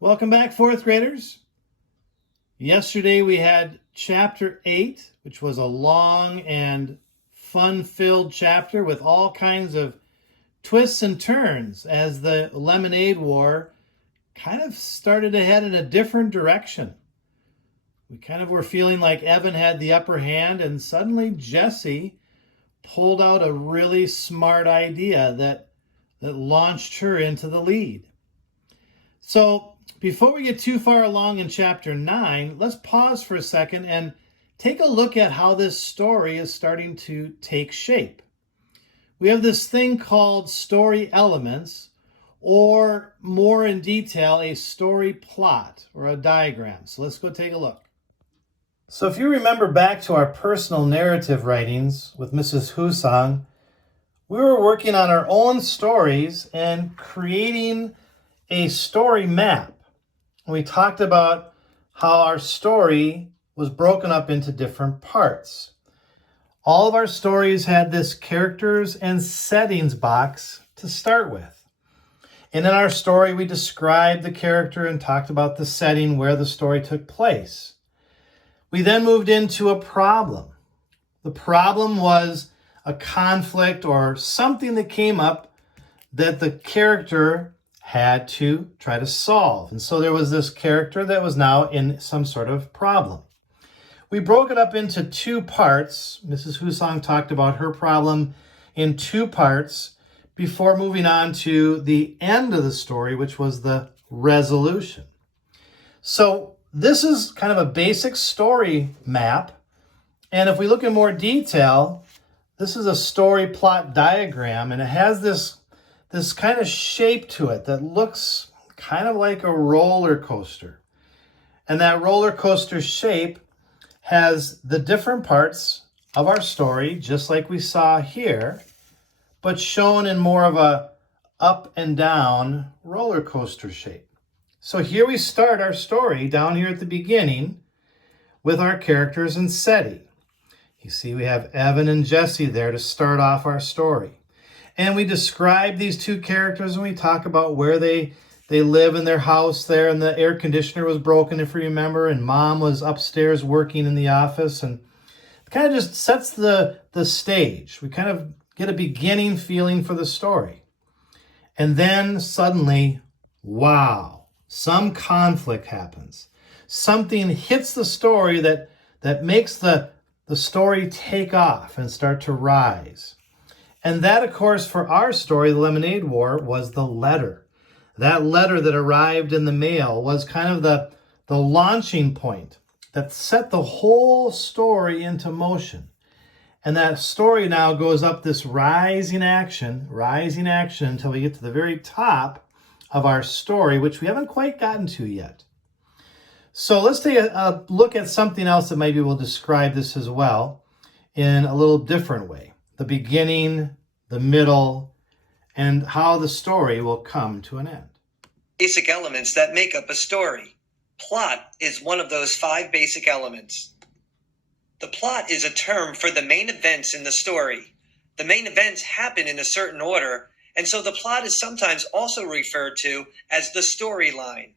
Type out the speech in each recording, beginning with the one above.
Welcome back, fourth graders. Yesterday we had chapter 8, which was a long and fun-filled chapter with all kinds of twists and turns as the Lemonade War kind of started to head in a different direction. We kind of were feeling like Evan had the upper hand, and suddenly Jessie pulled out a really smart idea that launched her into the lead. So before we get too far along in chapter 9, let's pause for a second and take a look at how this story is starting to take shape. We have this thing called story elements, or more in detail, a story plot or a diagram. So let's go take a look. So if you remember back to our personal narrative writings with Mrs. Husong, we were working on our own stories and creating a story map. We talked about how our story was broken up into different parts. All of our stories had this characters and settings box to start with. And in our story, we described the character and talked about the setting where the story took place. We then moved into a problem. The problem was a conflict or something that came up that the character had to try to solve. And so there was this character that was now in some sort of problem. We broke it up into two parts. Mrs. Husong talked about her problem in two parts before moving on to the end of the story, which was the resolution. So this is kind of a basic story map. And if we look in more detail, this is a story plot diagram, and it has this kind of shape to it that looks kind of like a roller coaster. And that roller coaster shape has the different parts of our story, just like we saw here, but shown in more of a up and down roller coaster shape. So here we start our story down here at the beginning with our characters and setting. You see we have Evan and Jessie there to start off our story. And we describe these two characters and we talk about where they live in their house there, and the air conditioner was broken, if you remember, and Mom was upstairs working in the office, and it kind of just sets the stage. We kind of get a beginning feeling for the story. And then suddenly, wow, some conflict happens. Something hits the story that makes the story take off and start to rise. And that, of course, for our story, the Lemonade War, was the letter. That letter that arrived in the mail was kind of the launching point that set the whole story into motion. And that story now goes up this rising action until we get to the very top of our story, which we haven't quite gotten to yet. So let's take a look at something else that maybe will describe this as well in a little different way. The beginning, the middle, and how the story will come to an end. Basic elements that make up a story. Plot is one of those 5 basic elements. The plot is a term for the main events in the story. The main events happen in a certain order, and so the plot is sometimes also referred to as the storyline.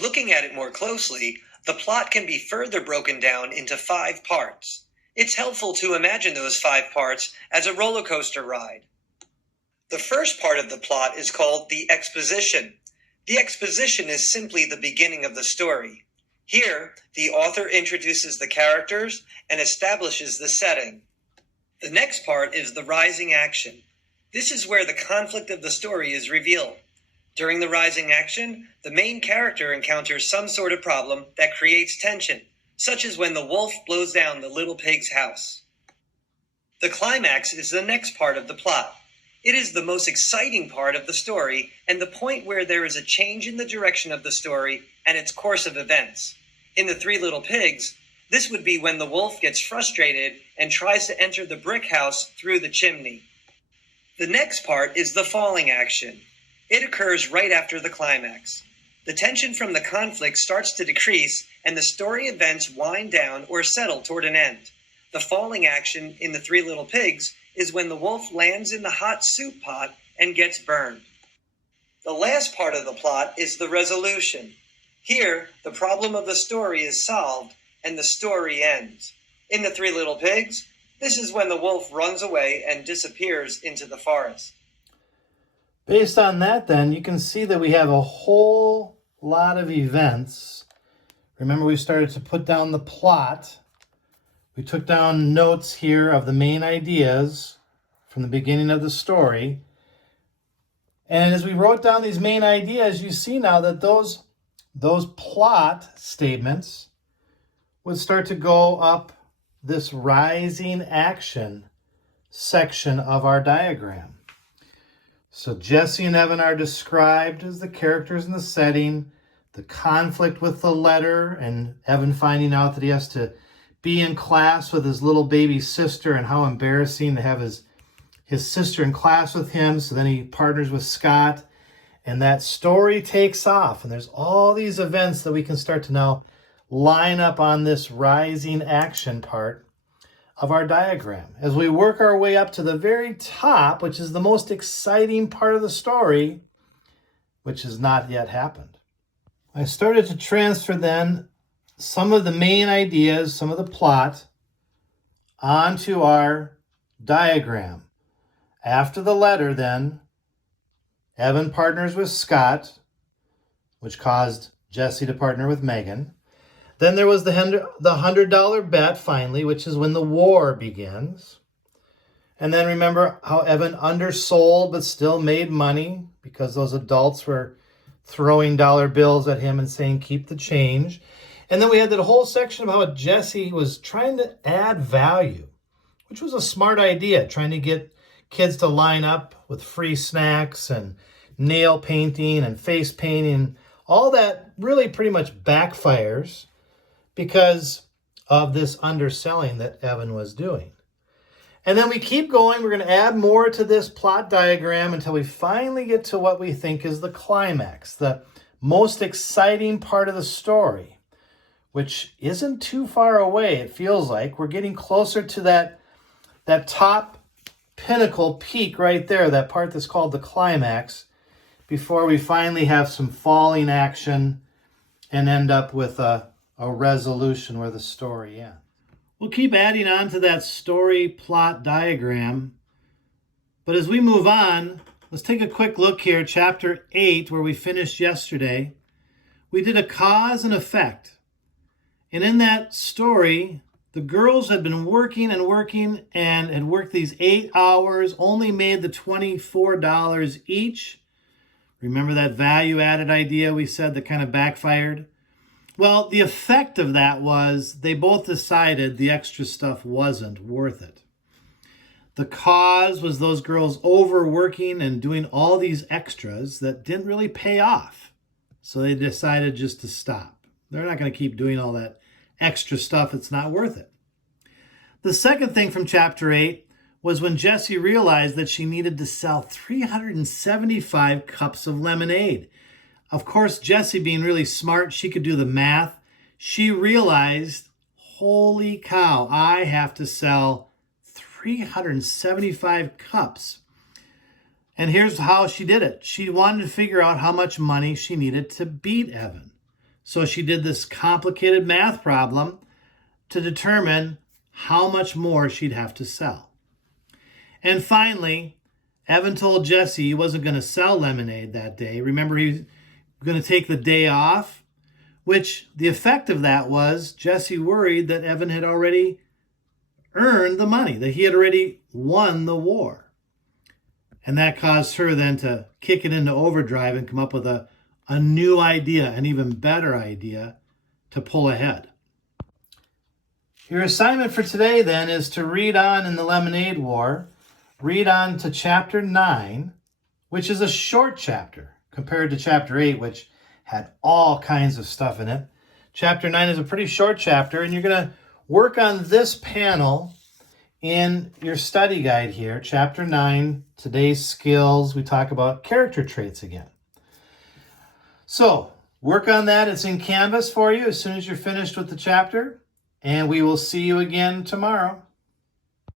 Looking at it more closely, the plot can be further broken down into 5 parts. It's helpful to imagine those 5 parts as a roller coaster ride. The first part of the plot is called the exposition. The exposition is simply the beginning of the story. Here, the author introduces the characters and establishes the setting. The next part is the rising action. This is where the conflict of the story is revealed. During the rising action, the main character encounters some sort of problem that creates tension, such as when the wolf blows down the little pig's house. The climax is the next part of the plot. It is the most exciting part of the story and the point where there is a change in the direction of the story and its course of events. In The Three Little Pigs, this would be when the wolf gets frustrated and tries to enter the brick house through the chimney. The next part is the falling action. It occurs right after the climax. The tension from the conflict starts to decrease and the story events wind down or settle toward an end. The falling action in The Three Little Pigs is when the wolf lands in the hot soup pot and gets burned. The last part of the plot is the resolution. Here, the problem of the story is solved and the story ends. In The Three Little Pigs, this is when the wolf runs away and disappears into the forest. Based on that, then, you can see that we have a whole lot of events. Remember, we started to put down the plot. We took down notes here of the main ideas from the beginning of the story. And as we wrote down these main ideas, you see now that those plot statements would start to go up this rising action section of our diagram. So Jesse and Evan are described as the characters in the setting, the conflict with the letter, and Evan finding out that he has to be in class with his little baby sister and how embarrassing to have his sister in class with him. So then he partners with Scott, and that story takes off. And there's all these events that we can start to now line up on this rising action part of our diagram. As we work our way up to the very top, which is the most exciting part of the story, which has not yet happened. I started to transfer then some of the main ideas, some of the plot, onto our diagram. After the letter then, Evan partners with Scott, which caused Jesse to partner with Megan. Then there was the $100 bet finally, which is when the war begins. And then remember how Evan undersold but still made money because those adults were throwing dollar bills at him and saying, keep the change. And then we had that whole section about how Jesse was trying to add value, which was a smart idea, trying to get kids to line up with free snacks and nail painting and face painting. All that really pretty much backfires because of this underselling that Evan was doing. And then we keep going. We're going to add more to this plot diagram until we finally get to what we think is the climax, the most exciting part of the story, which isn't too far away, it feels like. We're getting closer to that top pinnacle peak right there, that part that's called the climax, before we finally have some falling action and end up with a resolution where the story ends. We'll keep adding on to that story plot diagram. But as we move on, let's take a quick look here. Chapter 8, where we finished yesterday. We did a cause and effect. And in that story, the girls had been working and working and had worked these 8 hours, only made the $24 each. Remember that value-added idea we said that kind of backfired? Well, the effect of that was they both decided the extra stuff wasn't worth it. The cause was those girls overworking and doing all these extras that didn't really pay off. So they decided just to stop. They're not going to keep doing all that extra stuff. It's not worth it. The second thing from chapter 8 was when Jessie realized that she needed to sell 375 cups of lemonade. Of course, Jessie, being really smart, she could do the math. She realized, holy cow, I have to sell 375 cups. And here's how she did it. She wanted to figure out how much money she needed to beat Evan. So she did this complicated math problem to determine how much more she'd have to sell. And finally, Evan told Jessie he wasn't going to sell lemonade that day. Remember, he was going to take the day off, which the effect of that was Jessie worried that Evan had already earned the money, that he had already won the war. And that caused her then to kick it into overdrive and come up with a new idea, an even better idea to pull ahead. Your assignment for today then is to read on in the Lemonade War. Read on to chapter 9, which is a short chapter compared to chapter 8, which had all kinds of stuff in it. Chapter 9 is a pretty short chapter, and you're going to work on this panel in your study guide here. Chapter 9, today's skills. We talk about character traits again. So work on that. It's in Canvas for you as soon as you're finished with the chapter, and we will see you again tomorrow.